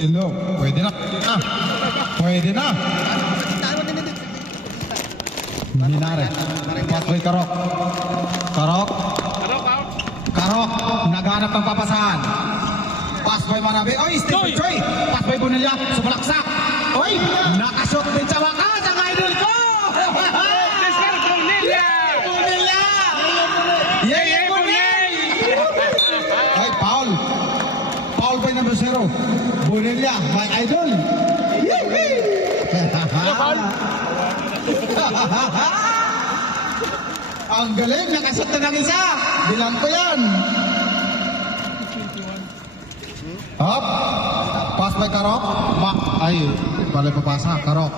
Hello, pwede na. Pwede na. Minare. Pathway Karok. Karok. Karok. Naghanap ng papasahan. Pathway Marabi. Oy, Stephen Choi. Pathway Bonilla. Sumalaksak. Oy, nakashot din sa wakas ang idol ko. Mr. Bonilla! Bonilla. Yeye Bonilla. Ay, Paul. Paul by number 0. Bonilla, my idol. Ang galing, nakasot na ng isa. Bilang ko yan. Hop. Pass by Karok. Ay, balik papasa. Karok.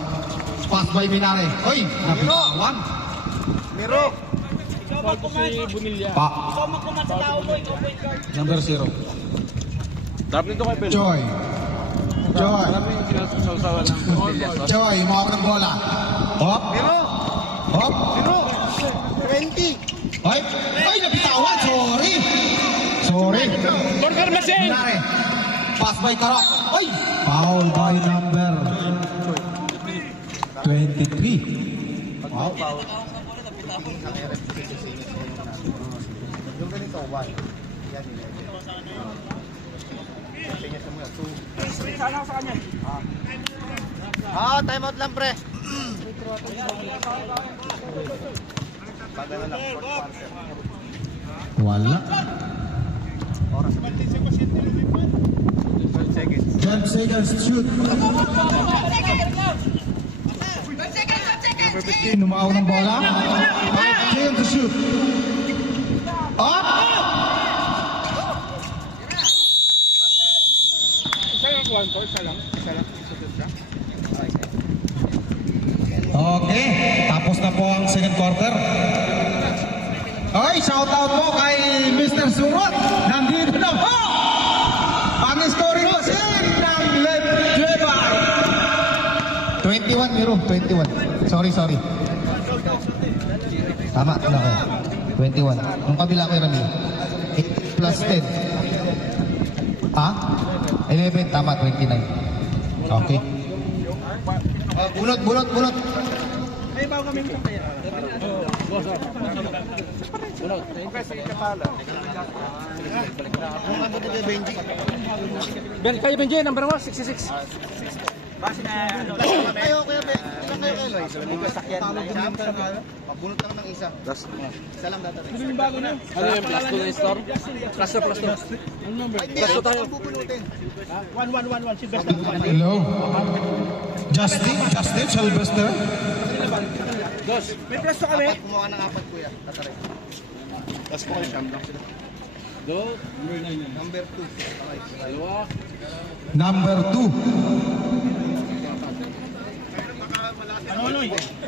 Pass by Minare. Oy, nabitawan. Miro. Pa. Number 0. Dapat nito kay Bel. Joy. Joy. Alam mo yung sinasawsawan ng Bonilla. Joy, mawak ng bola. Hop. Miro. Hop. Miro. 20. Ay, ay, nabitawan. Sorry. Sorry. Confirmation! Minare. Pass by Karok. Ay, foul by number 23. Wow. Yung ganito, 1. Yan. Time out lang, pre. Bagal na lang. Wala. Oras. 12 seconds. 12 seconds, shoot. Numaaw ng bola. 5 seconds to shoot. Up! Okay, tapos na po ang second quarter. Ay, shout out po kay Mr. Surot. Nandito na po ang scoring machine ng Left Jeba. 21, Miro. 21. Sorry. Tama, ano ko? 21. Ang kabila ko yung Ramil. 8 plus 10. Ha? 11, tama, 29. Okay. Bunot. Ay, bago kami mo kaya. Okay, sige ka pala. Kung ano dito, Benji. Kayo Benji, number 1, 66. Base na ano. Kayo, ilan kayo, Eloy? Sakyan na. Pabunot lang ng isa. Isa lang data. Ano yung bago na? Ano yung plus 2 na store? Plus 2. Ang number? Plus 2 tayo. Bubunutin. 1 si Besta. Hello. Justin Sylvester. Dos. May plus 2 kami. Kumuha ng 4, kuya. Tataray. Plus 2 kayo, siyam lang sila. Do. Number 2. Okay. Dalawa. Number 2.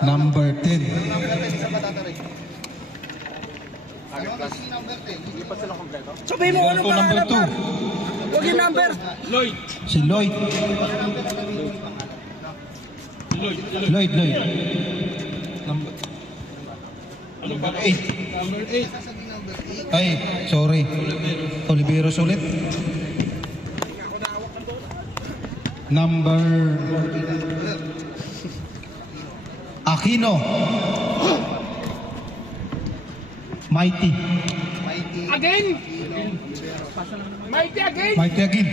Number 10. Number 10 isa pa tataray. Ano kasi number 10? Hindi pa sila kompleto? Sabihin mo ano pa Number 2. Huwag yung number. Lloyd. Si Lloyd. Lloyd. Number 8. Number 8. Ay, sorry. Oliveros ulit. Number Aquino. Mighty. Again! Mighty again! Mighty again.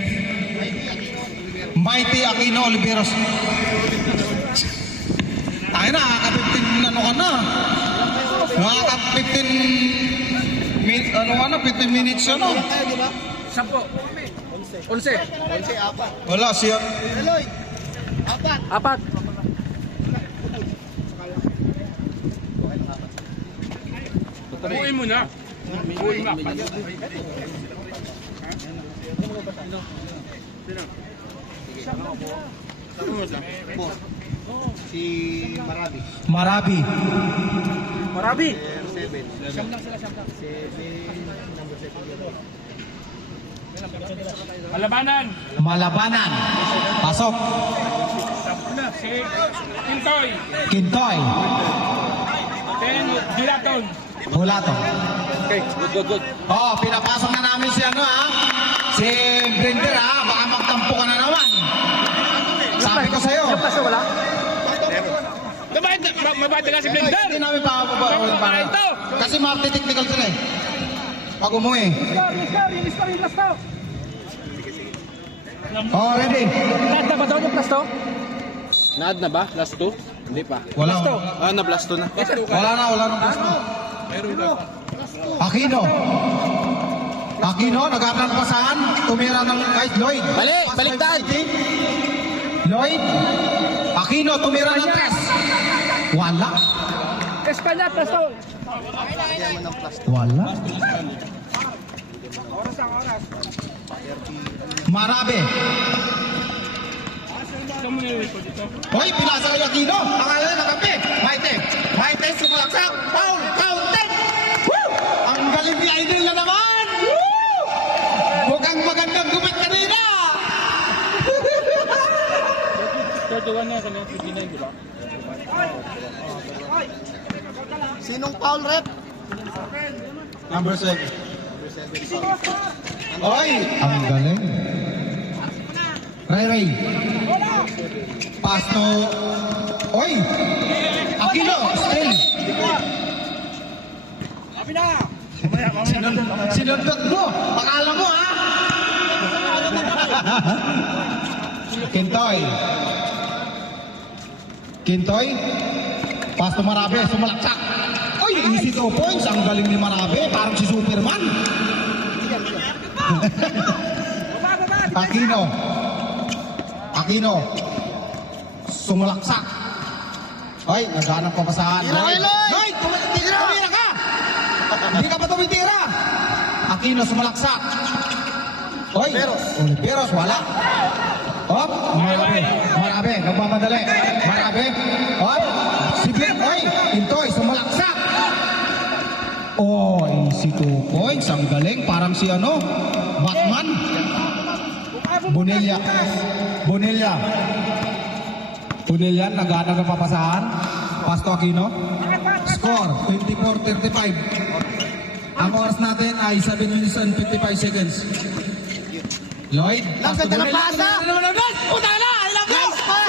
Mighty Aquino Oliveros. Tayo na, nakaka-15 ano ka na. Nakaka-15 minutes ano. Kayo, di ba? 10. 11, 4. Wala siya. Eloy. 4. 4. Buuin mo na. Buuin mo. Si Marabi. Marabi. Marabi. 7. Siyam lang sila. Number 7. Malabanan. Malabanan. Pasok. Si Kintoy. Kintoy. Then Dilaton. Bulato. Okay, good. Oh, pinapasok na namin si ano ha. Si Brinder ha. Baka magtampo ka na naman. Mabati ka si Hindi Blender. namin para. Ito. Kasi multi-technical sila eh. Pag umuwi. Score, yung last to. Oh, ready? Lahat na ba daw yung plus to? Naad na ba? Last 2? Hindi pa. Wala. Ah, na plus 2 na. Wala na gusto. Aquino, naghahanap ng pasahan. Tumira ng kahit Lloyd. Mali, Pass baliktad. by Lloyd. Aquino, tumira ng 3. Wala. Espanya, plus to. Wala. Oras ang oras. Marabe. Hoy, pinasa kay Aquino. Akala na nakape. Maite, sumalaksak. Foul, counted. Woo! Ang galing ni Idol na naman. Woo! Mukhang magandang gumit kanina. Sinong foul rep? Number 7. Hoy, ang galing. Ray. Pass to... Hoy! Aquino, still. Sabi na. Sinundot mo. Pakala mo, ha? Kintoy. Pass to Marabe. Sumalaksak. Oy, easy 2 points. Ang galing ni Marabe. Parang si Superman. Aquino. Sumalaksak. Hoy, naghanap pa pasahan. Tira kay Lloyd! Lloyd, tumira ka! Hindi ka pa tumitira. Aquino, sumalaksak. Hoy, Oliveros, wala. Hop, Marabe, nagmamadali. Marabe, hop, si Ben, hoy, Intoy, sumalaksak. Oh, easy 2 points. Ang galing, parang si Batman. Bonilla, naghanap ng papasahan. Pass to Aquino. Score, 24-35. Ang oras natin ay 7 minutes and 55 seconds. Lloyd. Lang, ganda ng pasa. Puta na! Nice pass!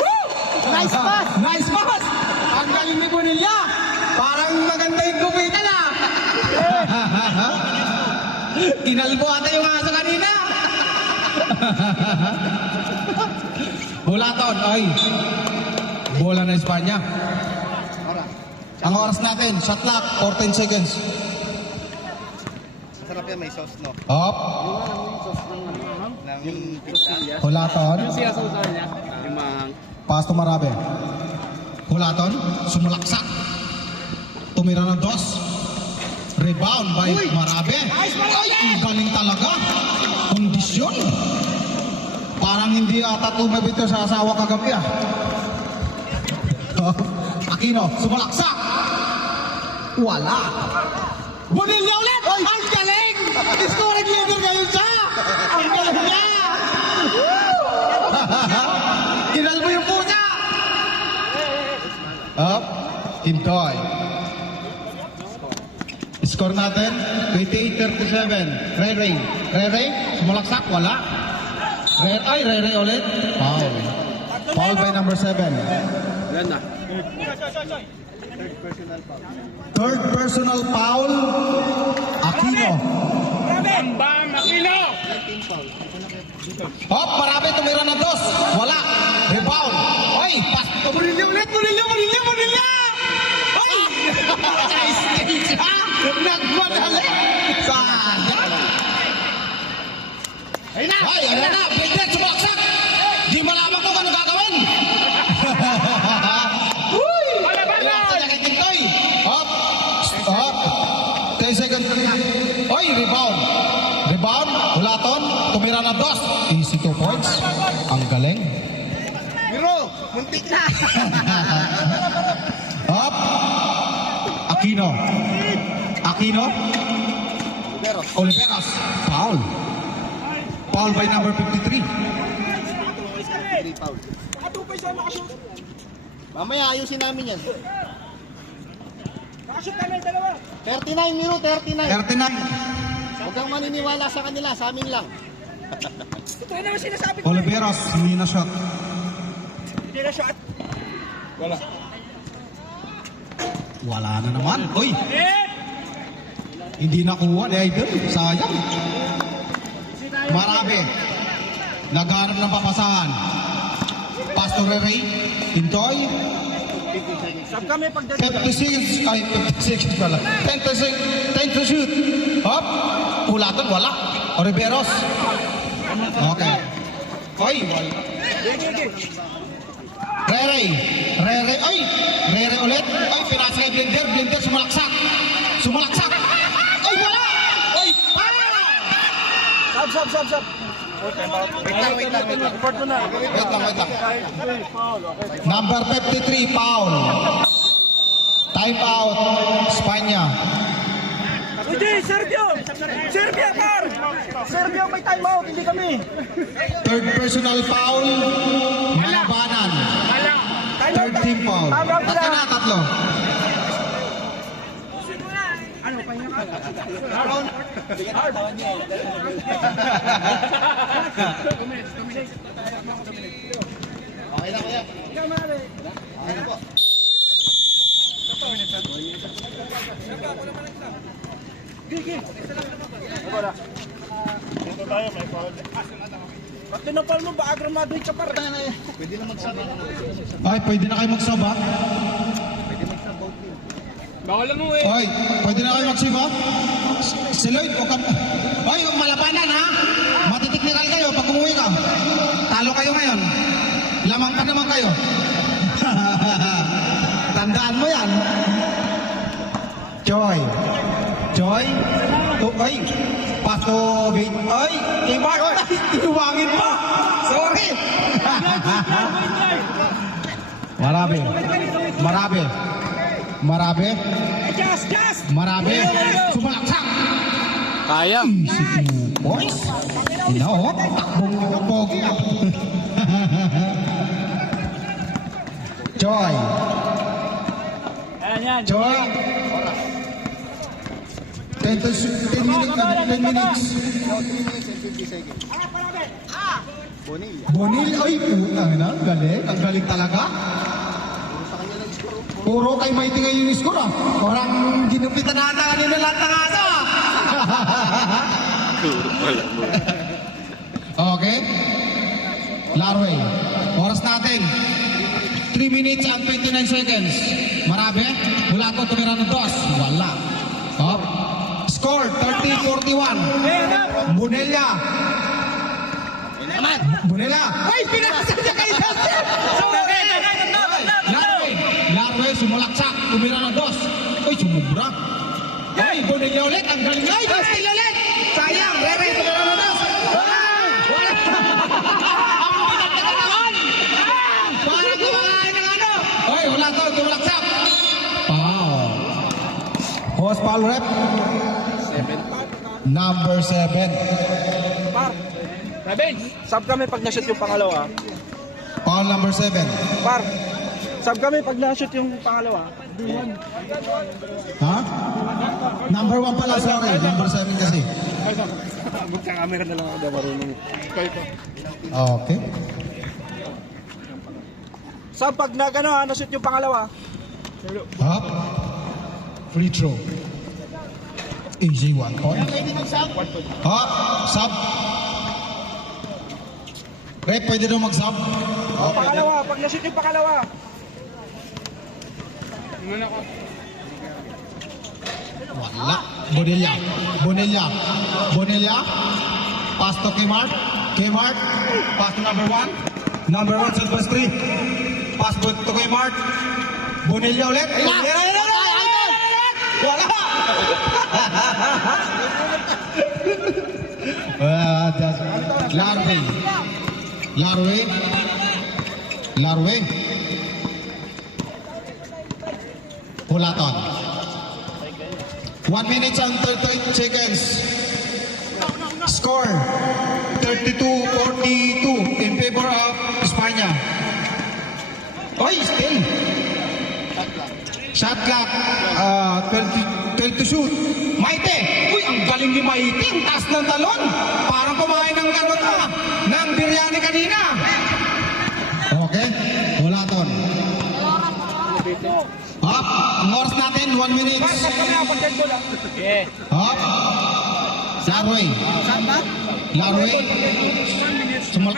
Nice pass! Nice pass! Ang galing ni Bonilla. Parang maganda yung gupitan ah. Kinalbo ata yung aso kanina. Bulaton, ay. Bola na Espanya. Ang oras natin, shot clock, 14 seconds. Masarap yan, may sauce, no? Hop, Ng pizza. Bulaton. Sinasusan niya. Yung mga... Pass to Marabe. Bulaton, sumalaksak. Tumira ng 2. Rebound by Marabe. Ay, ang galing talaga. Kondisyon. Parang hindi ata tumabit ito sa asawa kagabi ah. Aquino, sumalaksak. Wala. Bonilla ulit! Ang galing! Scoring leader ngayon siya! Ang galing niya! Kinalbo yung pusa! Up, Kintoy. Score natin, 28-37. Ray, sumalaksak, wala. Ray ulit. Foul. Foul by number 7. Yan na. Third personal foul, Aquino. Bam! Aquino! Hop, Marabe, tumira ng 2. Wala. Rebound. Oy, pass. Bonilla ulit. Oy! Nice siya. Nagmadali. Sayang. Ay na. Blender, sumaksak. Di malaman ko kung ano gagawin. Uy! Wala sa kay Tintoy. Hop. 10 seconds na. Oy, rebound. Bulaton, tumira ng 2. Easy 2 points. Ang galing. Biro, muntik na! Up. Aquino. Oliveros. Foul. Foul by number 53. 3 foul. Mamaya ayusin namin yan. Nakashoot kami, dalawa. 39, Miro, 39. 39. Huwag kang maniniwala sa kanila, sa amin lang. Ito naman sinasabi ko. Oliveros, hindi na shot. Hindi na shot. Wala na naman. Uy! Hindi nakuha ni Idol. Sayang. Marabe. Naghanap ng papasahan. Pastor Ray. Tintoy. Sab kami pag 56. Ay, 56 pala. 10 to shoot. Hop. Pulatan, wala. Oliveros. Okay. Ay, wala. Rere. Ay, Rere ulit. Ay, pinasa kay Blender. Blender, sumalaksak. Ay, wala. Ay, Sab. Wait lang. Report mo na. Wait lang. Number 53, foul. Time out. Espanya. Hindi, Serbia, par! Serbia may time out, hindi kami. Third personal foul. Malabanan. Third team foul. Tatlo na, tatlo. Okay na, kuya. Okay na po. Pag tinapal mo, baka graduate ka pa rin. Pwede na magsama. Ay, pwede na kayo magsaba. Bawal lang mo eh. Ay, pwede na kayo magsiba. Si Lloyd, o ay, huwag malabanan ha. Matitiknikal kayo pag umuwi ka. Talo kayo ngayon. Lamang pa naman kayo. Tandaan mo yan. Joy. Ay, pato, ay, kay Mark, ay, tinuwangin pa. Sorry. Marabe. Sumalaksak. Kaya. Boys. Takbong pogi. Joy. Joy. 10 minutes. 50 seconds. Bonil, ay putang na, galing. Ang galing talaga. Puro kay Mighty ngayon yung score ah. Parang ginupitan na ata kanina lahat ng aso ah. Okay. Larway. Oras natin. 3 minutes and 29 seconds. Marabe. Wala ko tumira ng dos. Wala. Up. Score 30-41. Bunella. Ay, pinakasan niya kay Dustin. Larway, sumulaksak. Tumira ng dos. Ay, sumubra. Ay, Bunella ulit. Ang galing. Ay, Dustin ulit. Sayang. Rere, tumira ng dos. Wala. Ang pinagkakatawan. Parang kumakain ng ano. Ay, wala to. Tumulaksak. Horse foul rep. Number 7. Par. Sab kami pag na-shoot yung pangalawa. Foul number 7. Par. Sab kami pag na-shoot yung pangalawa. Ha? Number 1 pala, sorry. Number 7 kasi. Magka-camera na lang ako daw marunong. Okay. Sab pag na-shoot yung pangalawa. Up. Free throw. Easy 1 point. Up. Sub. Rep, pwede daw mag-sub. Pangalawa, pag na-shoot yung pangalawa. Wala. Bonilla. Pass to Kmart. Pass to number 1. Number 1, Southwest 3. Pass to Kmart. Bonilla ulit. Wala. Larway. Hulaton. 1 minute and 38 seconds. Score 32-42 in favor of Espanya. Oy, still. Shot clock 12 to shoot. Maite. Uy, ang galing ni Maite. Ang taas ng talon. Parang kumain ng ano to, ng biryani kanina. Okay. Hulaton. Up. Ang oras natin. 1 minutes. Mas, kami na, pag-dead ball, ah. Okay. Hop. Larway. Saan ba? Larway.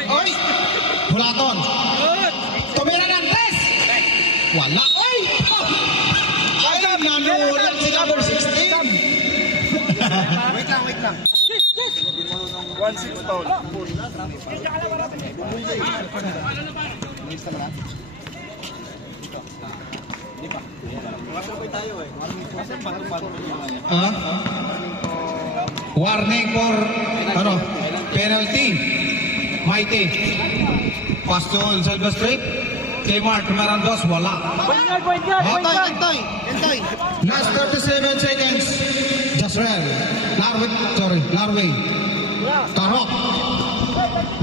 Oy! Hulaton. Tumira ng 3. Wala. Oy! Ay, nanulat si number 16. Wait lang. 1-6 foul. Ah? Warning for penalty. Mighty. Pass to Silver Street. Kmart, meron 2, wala. Entay. Last 37 seconds. Jasrel. Larway. Karok.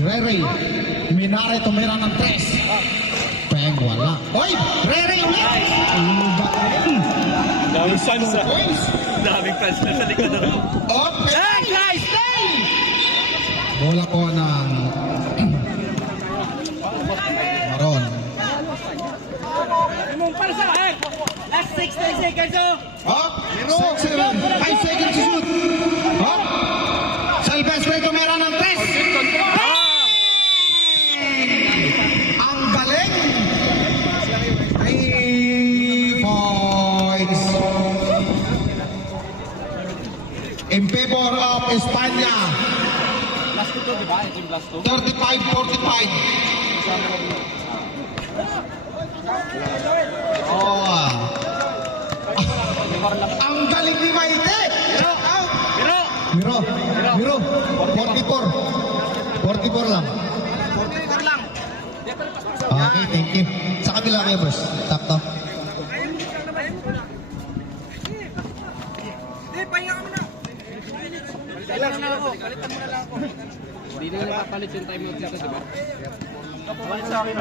Rere. Minare tumira ng 3. Peng, wala. Oy! Rere ulit! Daming fans sa... Points! Daming fans na sa likod. Okay! Bola po ng Maron. Para sa akin. Last 60 seconds, oh. Hop! 5 seconds to shoot. Hop! Silvestre tumira ng 3. Ang galing! 3 points. In favor of Espanya. Last 2 to, di ba? Ito yung last 2. 35-45. Oh. Ang galing ni Maite. Miro. 44 lang. 44 lang. Okay, thank you. Sa kabila kayo, boss. Tap to. Hindi, pahinga ka muna. Balitan mo na ako. Hindi na napapalit yung timeout dito, di ba? Balik sa akin.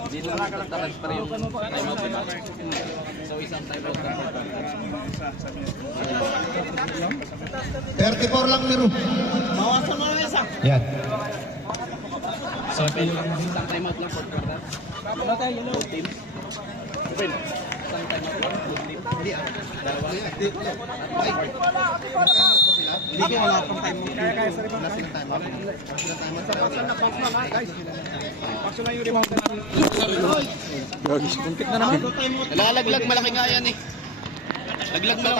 Hindi na nakatransfer yung timeout, di ba? So, isang timeout na. 34 lang, Miro. Bawasan mo na isa. Yan. So, isang timeout lang for quarter. Ano tayo, yellow team? Open. Isang timeout lang, full team. Hindi ko wala pang time mo. Wala silang time mo. Nalalaglag, malaki nga yan eh. Laglag malaki.